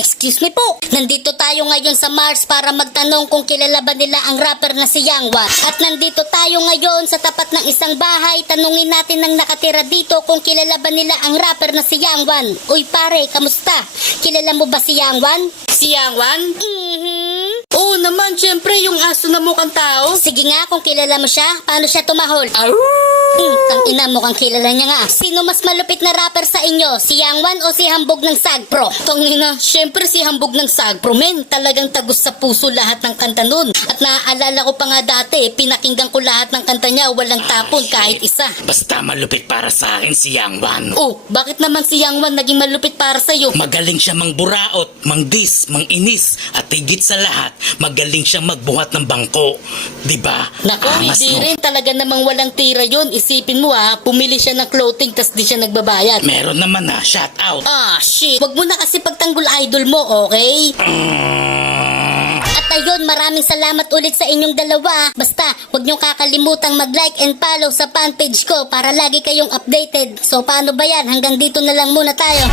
Excuse me po. Nandito tayo ngayon sa Mars para magtanong kung kilala ba nila ang rapper na si Yangwan. At nandito tayo ngayon sa tapat ng isang bahay. Tanungin natin ng nakatira dito kung kilala ba nila ang rapper na si Yangwan. Uy pare, kamusta? Kilala mo ba si Yangwan? Si Yangwan? Oo naman, syempre yung aso na mukhang tao. Sige nga, kung kilala mo siya, paano siya tumahol? Arr! Tangina, mukhang kilala niya nga. Sino mas malupit na rapper sa inyo? Si Yangwan o si Hambog ng Sagpro? Tangina, syempre si Hambog ng Sagpro, men. Talagang tagos sa puso lahat ng kanta nun. At naaalala ko pa nga dati, pinakinggan ko lahat ng kanta niya, walang tapon kahit isa. Basta malupit para sa akin si Yangwan. Oh, bakit naman si Yangwan naging malupit para sa'yo? Magaling siya mangburaot, mangdis, manginis, at higit sa lahat, magaling siya magbuhat ng bangko. Diba? Nako, Angas, hindi no? rin talaga namang walang tira yun. Isipin mo pumili siya ng clothing tas di siya nagbabayad. Meron naman na, shout out. Ah, shit. Wag mo na kasi pagtanggol idol mo, okay? At ayun, maraming salamat ulit sa inyong dalawa. Basta, huwag niyong kakalimutang mag-like and follow sa fanpage ko para lagi kayong updated. So paano ba yan? Hanggang dito na lang muna tayo.